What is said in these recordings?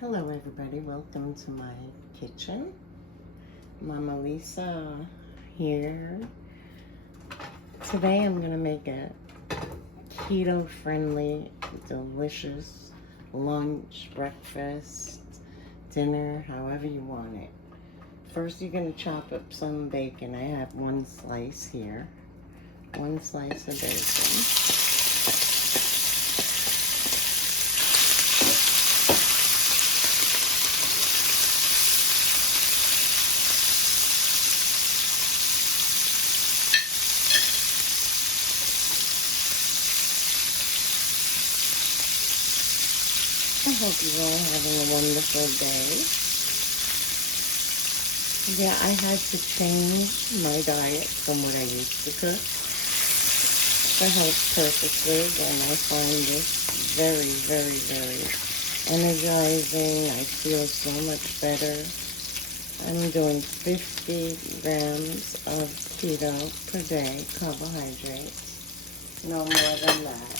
Hello everybody, welcome to my kitchen. Mama Lisa here. Today I'm going to make a keto-friendly, delicious lunch, breakfast, dinner, however you want it. First you're going to chop up some bacon. I have one slice here. One slice of bacon. I hope you're all having a wonderful day. Yeah, I had to change my diet from what I used to cook for health purposes, and I find this very, very, very energizing. I feel so much better. I'm doing 50 grams of keto per day, carbohydrates, no more than that.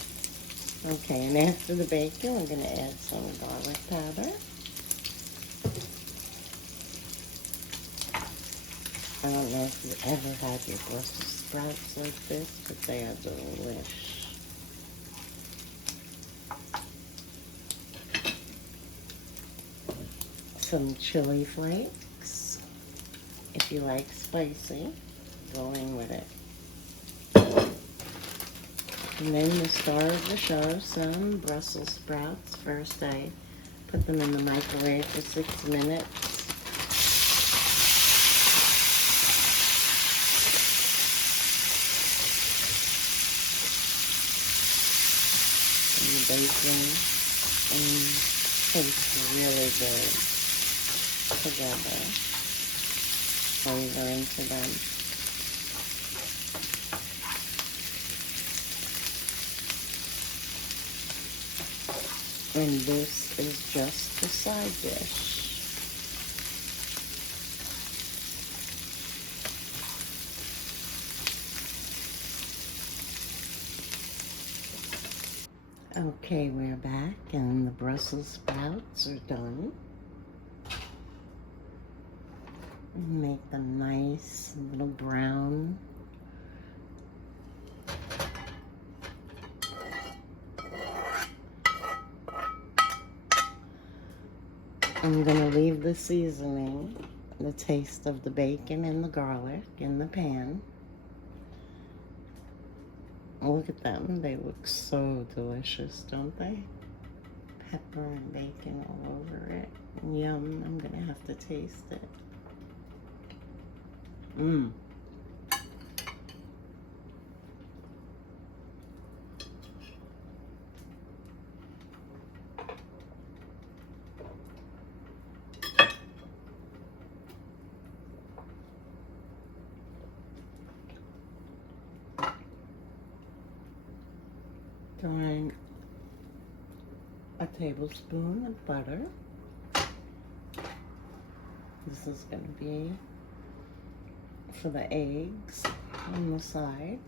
Okay, and after the bacon, we're going to add some garlic powder. I don't know if you ever had your Brussels sprouts like this, but they are delish. Some chili flakes. If you like spicy, go in with it. And then the star of the show, some Brussels sprouts. First I put them in the microwave for 6 minutes. And the bacon and tastes really good together. Flavor into them. And this is just a side dish. Okay, we're back and the Brussels sprouts are done. Make them nice, a little brown. I'm going to leave the seasoning, the taste of the bacon and the garlic in the pan. Look at them. They look so delicious, don't they? Pepper and bacon all over it. Yum. I'm going to have to taste it. Mmm. Throwing a tablespoon of butter. This is going to be for the eggs on the side.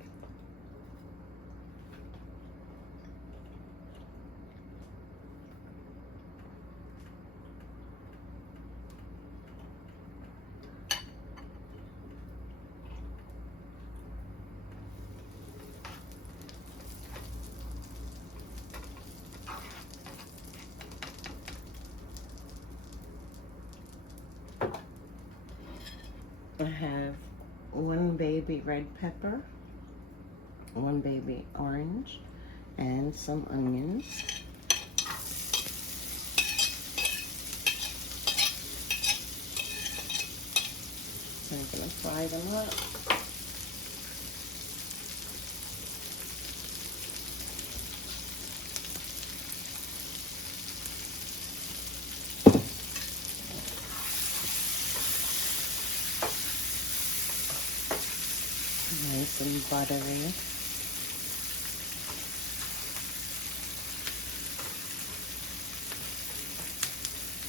I have one baby red pepper, one baby orange, and some onions. I'm going to fry them up. Nice and buttery.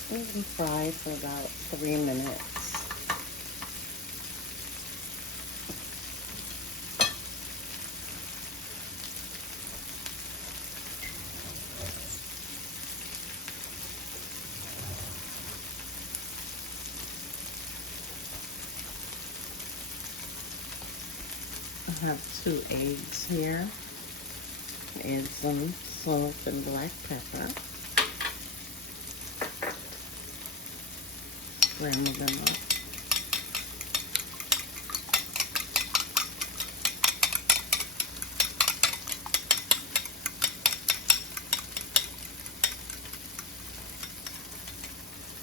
Let them fry for about 3 minutes. have 2 eggs here. Add some salt and black pepper. Scramble them up.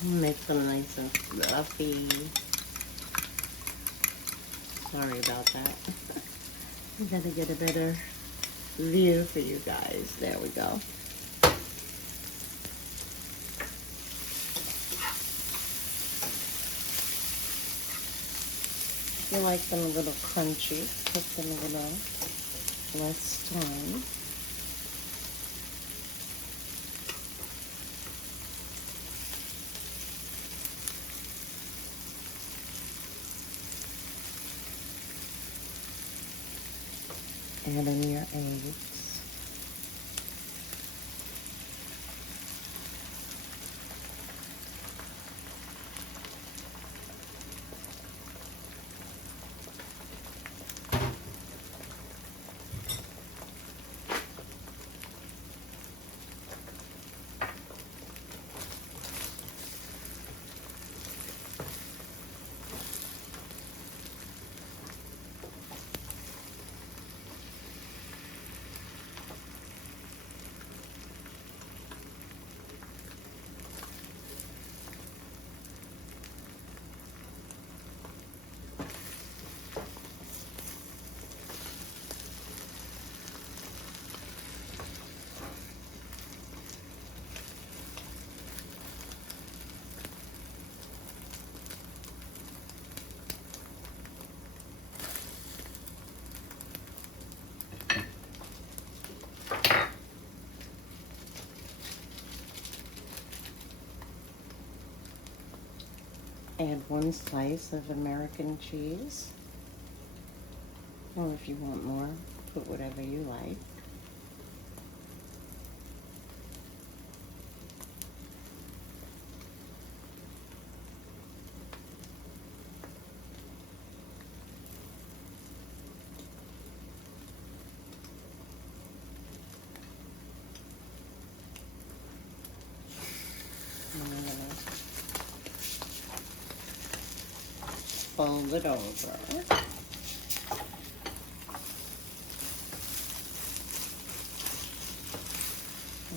Make them nice and fluffy. Sorry about that. I gotta get a better view for you guys. There we go. If you like them a little crunchy, put them a little less time. Add in your eggs. Add 1 slice of American cheese, or if you want more, put whatever you like. Fold it over.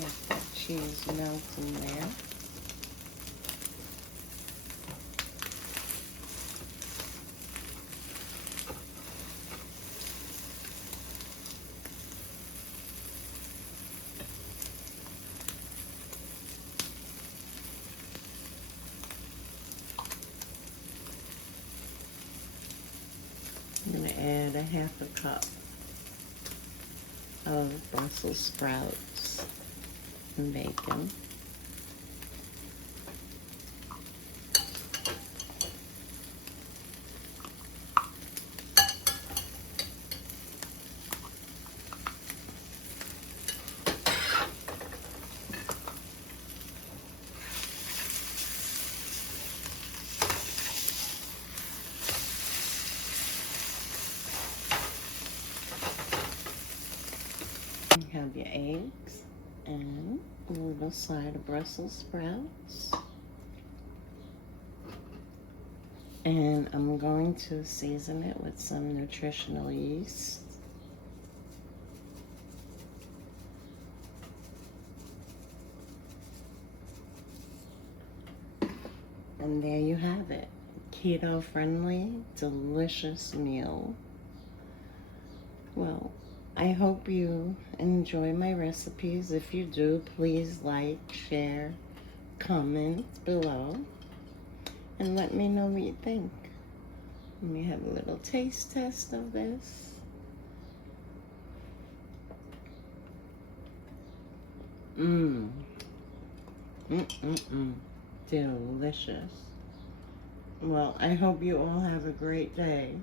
Let that cheese melt in there. I'm going to add a 1/2 cup of Brussels sprouts and bacon. You have your eggs and a little side of Brussels sprouts. And I'm going to season it with some nutritional yeast. And there you have it. Keto-friendly, delicious meal. Well, I hope you enjoy my recipes. If you do, please like, share, comment below, and let me know what you think. Let me have a little taste test of this. Delicious. Well, I hope you all have a great day.